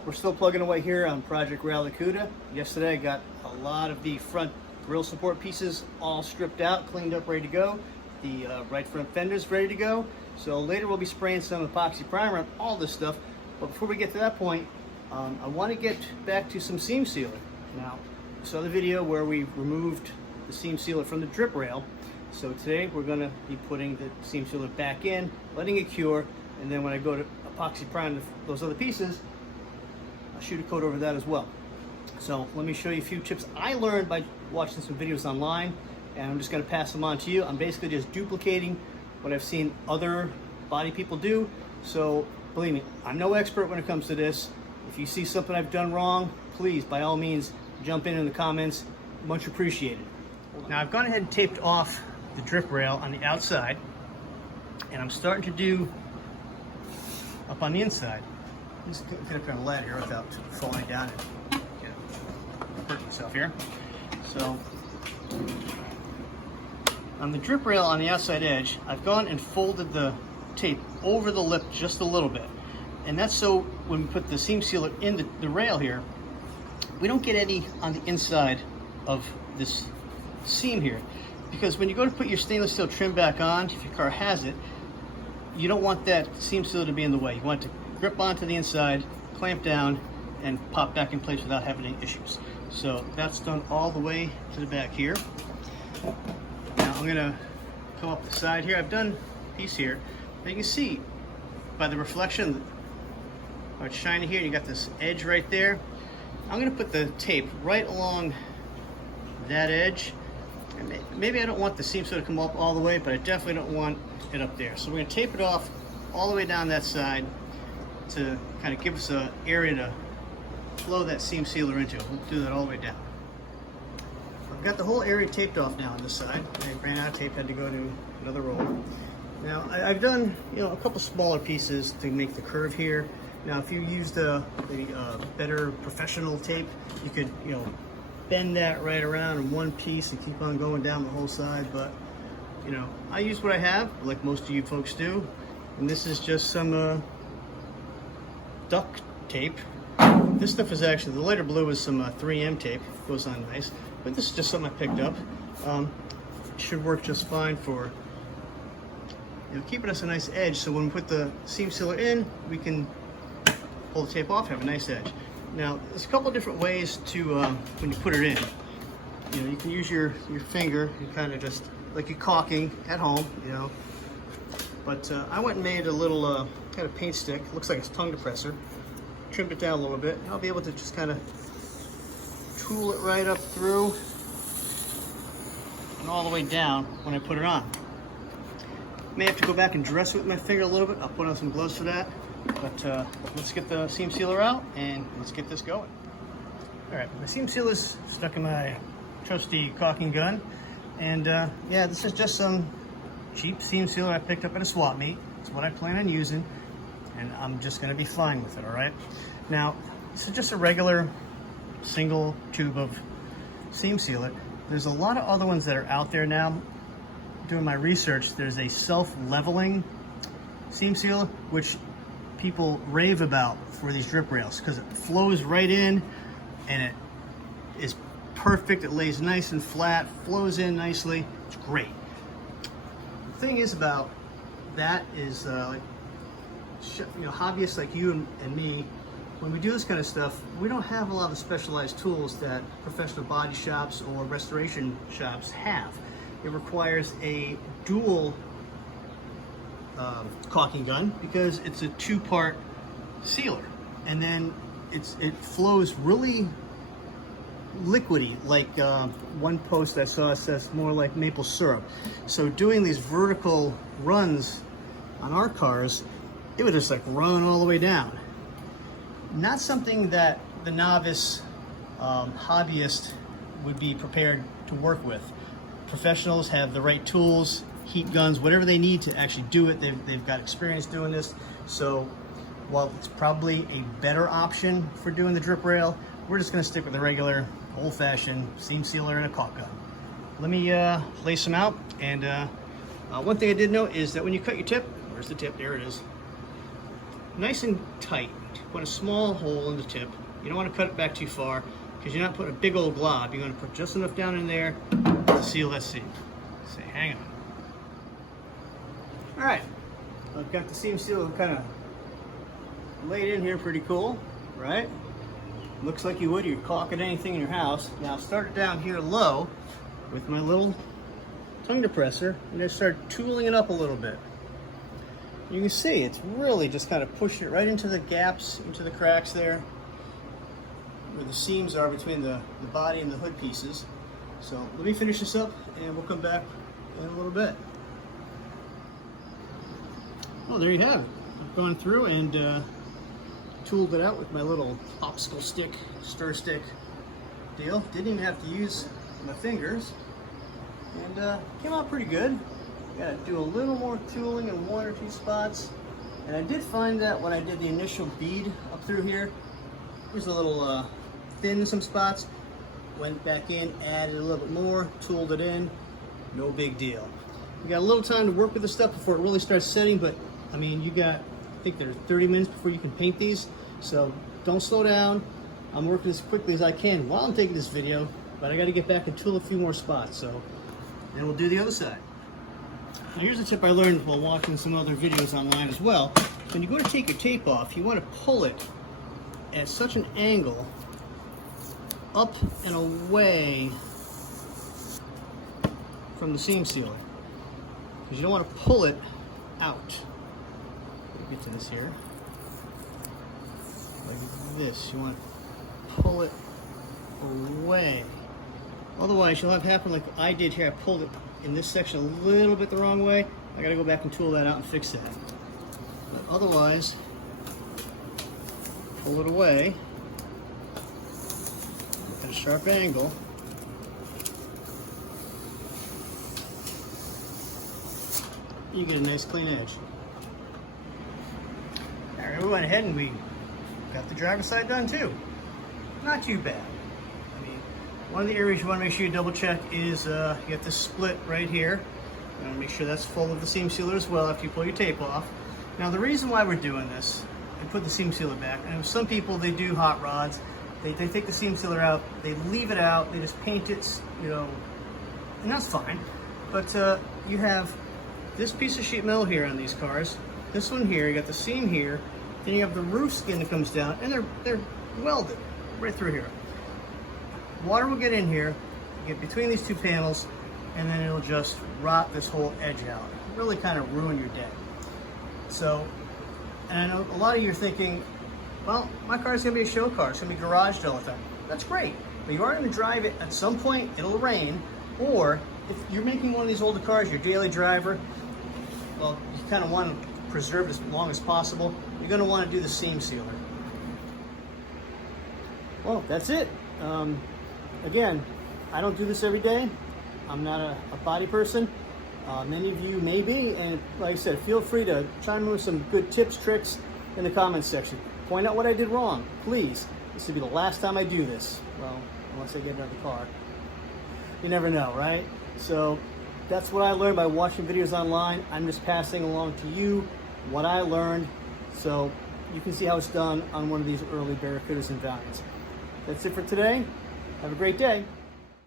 We're still plugging away here on Project Barracuda. Yesterday I got a lot of the front grille support pieces all stripped out, cleaned up, ready to go. The right front fender's ready to go. So later we'll be spraying some epoxy primer on all this stuff. But before we get to that point, I want to get back to some seam sealer. Now, you saw the video where we removed the seam sealer from the drip rail. So today we're going to be putting the seam sealer back in, letting it cure, and then when I go to epoxy prime those other pieces, I'll shoot a coat over that as well. So let me show you a few tips I learned by watching some videos online, and I'm just going to pass them on to you. I'm basically just duplicating what I've seen other body people do. So believe me, I'm no expert when it comes to this. If you see something I've done wrong, please, by all means, jump in the comments. Much appreciated. Now I've gone ahead and taped off the drip rail on the outside, and I'm starting to do up on the inside. I'm just get up on the ladder here without falling down and hurt myself here. So on the drip rail on the outside edge, I've gone and folded the tape over the lip just a little bit. And that's so when we put the seam sealer in the rail here, we don't get any on the inside of this seam here. Because when you go to put your stainless steel trim back on, if your car has it, you don't want that seam sealer to be in the way. You want it to grip onto the inside, clamp down, and pop back in place without having any issues. So that's done all the way to the back here. Now I'm gonna come up the side here. I've done a piece here. Now you can see by the reflection how it's shining here, you got this edge right there. I'm gonna put the tape right along that edge. And maybe I don't want the seam sealer to come up all the way, but I definitely don't want it up there. So we're gonna tape it off all the way down that side to kind of give us an area to flow that seam sealer into. We'll do that all the way down. I've got the whole area taped off now on this side. I ran out of tape, had to go to another roll. Now I've done a couple smaller pieces to make the curve here. Now if you use the better professional tape, you could bend that right around in one piece and keep on going down the whole side. But I use what I have, like most of you folks do, and this is just some duct tape. This stuff is actually, the lighter blue is some 3M tape, goes on nice, but this is just something I picked up. Should work just fine for keeping us a nice edge, so when we put the seam sealer in, we can pull the tape off, have a nice edge. Now there's a couple of different ways to when you put it in. You can use your finger, you kind of just like you're caulking at home, but I went and made a little kind of paint stick. Looks like it's tongue depressor. Trimmed it down a little bit. I'll be able to just kind of tool it right up through and all the way down when I put it on. May have to go back and dress it with my finger a little bit. I'll put on some gloves for that. But let's get the seam sealer out and let's get this going. All right, the seam sealer's stuck in my trusty caulking gun. And yeah, this is just some cheap seam sealer I picked up at a swap meet. It's what I plan on using, and I'm just gonna be fine with it, all right? Now, this is just a regular single tube of seam sealer. There's a lot of other ones that are out there now. Doing my research, there's a self-leveling seam sealer, which people rave about for these drip rails because it flows right in and it is perfect. It lays nice and flat, flows in nicely. It's great. The thing is about that is hobbyists like you and me, when we do this kind of stuff, we don't have a lot of specialized tools that professional body shops or restoration shops have. It requires a dual caulking gun because it's a two-part sealer, and then it flows really liquidy, like one post I saw says more like maple syrup. So doing these vertical runs on our cars, it would just like run all the way down. Not something that the novice hobbyist would be prepared to work with. Professionals have the right tools, heat guns, whatever they need to actually do it. They've got experience doing this. So while it's probably a better option for doing the drip rail, we're just gonna stick with the regular old-fashioned seam sealer and a caulk gun. Let me lace them out. And one thing I did note is that when you cut your tip, where's the tip? There it is. Nice and tight. put a small hole in the tip. You don't want to cut it back too far because you're not putting a big old glob. You're going to put just enough down in there to seal that seam. So hang on. All right, I've got the seam seal kind of laid in here pretty cool, right? Looks like you would, you're caulking anything in your house. Now start it down here low with my little tongue depressor and I start tooling it up a little bit. You can see it's really just kind of pushing it right into the gaps, into the cracks there, where the seams are between the body and the hood pieces. So let me finish this up and we'll come back in a little bit. Oh, there you have it. I've gone through and tooled it out with my little popsicle stick, stir stick deal. Didn't even have to use my fingers. And came out pretty good. Gotta do a little more tooling in one or two spots. And I did find that when I did the initial bead up through here, it was a little thin in some spots. Went back in, added a little bit more, tooled it in. No big deal. We got a little time to work with the stuff before it really starts setting, but I mean, you got, I think there's 30 minutes before you can paint these, so don't slow down. I'm working as quickly as I can while I'm taking this video, but I got to get back and tool a few more spots, so then we'll do the other side. Now here's a tip I learned while watching some other videos online as well. When you go to take your tape off, you want to pull it at such an angle up and away from the seam sealer, because you don't want to pull it out. Get to this here, like this. You want to pull it away. Otherwise, you'll have happen like I did here. I pulled it in this section a little bit the wrong way. I got to go back and tool that out and fix that. But otherwise, pull it away at a sharp angle. You get a nice clean edge. We went ahead and we got the driver's side done too. Not too bad. I mean, one of the areas you want to make sure you double check is you get this split right here. You want to make sure that's full of the seam sealer as well after you pull your tape off. Now the reason why we're doing this, I put the seam sealer back. And some people, they do hot rods. They take the seam sealer out, they leave it out, they just paint it, you know, and that's fine. But you have this piece of sheet metal here on these cars. This one here, you got the seam here. Then you have the roof skin that comes down, and they're welded right through here. Water will get in here, get between these two panels, and then it'll just rot this whole edge out. Really kind of ruin your day. So, and I know a lot of you are thinking, well, my car's gonna be a show car, it's gonna be garaged all the time. That's great, but you are gonna drive it at some point, it'll rain, or if you're making one of these older cars, your daily driver, well, you kind of want to preserve it as long as possible. You're going to want to do the seam sealer. Well, that's it. Again, I don't do this every day. I'm not a body person. Many of you may be, and like I said, feel free to chime in with some good tips, tricks in the comments section. Point out what I did wrong, please. This will be the last time I do this. Well, unless I get another car. You never know, right? So that's what I learned by watching videos online. I'm just passing along to you what I learned, so you can see how it's done on one of these early Barracudas and Valiants. That's it for today. Have a great day.